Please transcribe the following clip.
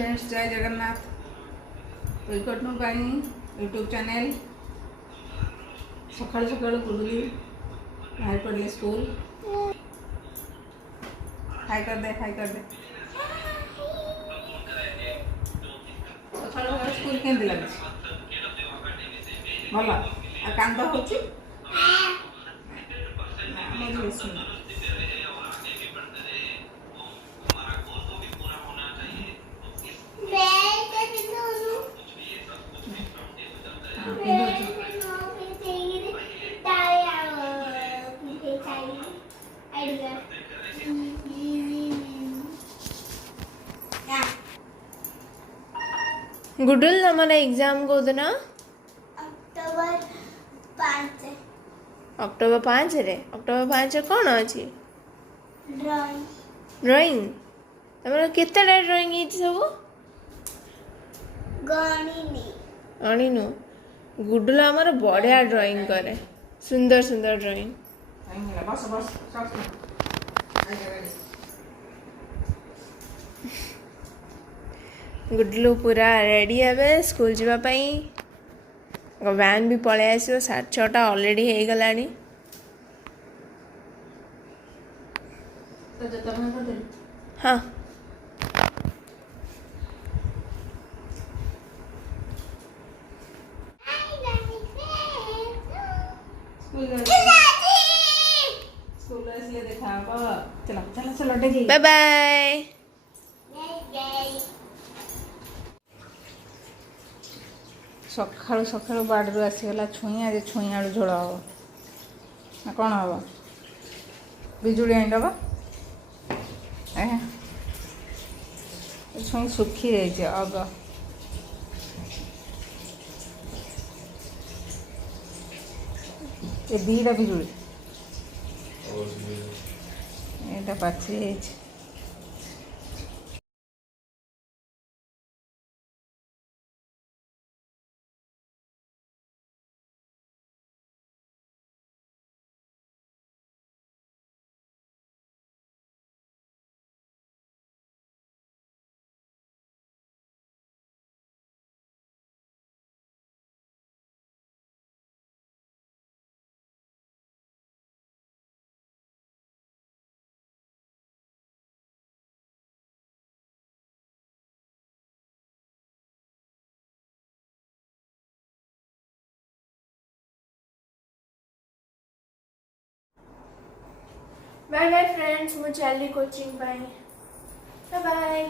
friends जय Jagannath welcome to YouTube channel सकाल सकाल गुडली बाहर पड़े स्कूल हाय कर दे सकाल सकाल स्कूल केमती लगे भल आ कांद हो गुडुल हमारा एग्जाम को दिन अक्टोबर 5 रे अक्टोबर 5 कौन अच्छी ड्राइंग तमर केतेटा ड्राइंग है सब गणिनु गुडुल हमारा बढ़िया ड्राइंग करे सुंदर सुंदर ड्राइंग बस बस गुडलू पूरा रेडी हे स्कूल जावाई वैन भी पलि आस 6:30 ऑलरेडी हो गला हाँ बाय बाय सकाळु सकाळु बाड़ू आसीगला छुई आज छुई आलू झोल हम ना कौन हम बिजुड़ी आईदब छुई सुखी जाइए अग ये दीटा बिजुड़ी यहाँ पाची जाइए बाय बाय फ्रेंड्स मुझे चली कोचिंग बाय बाय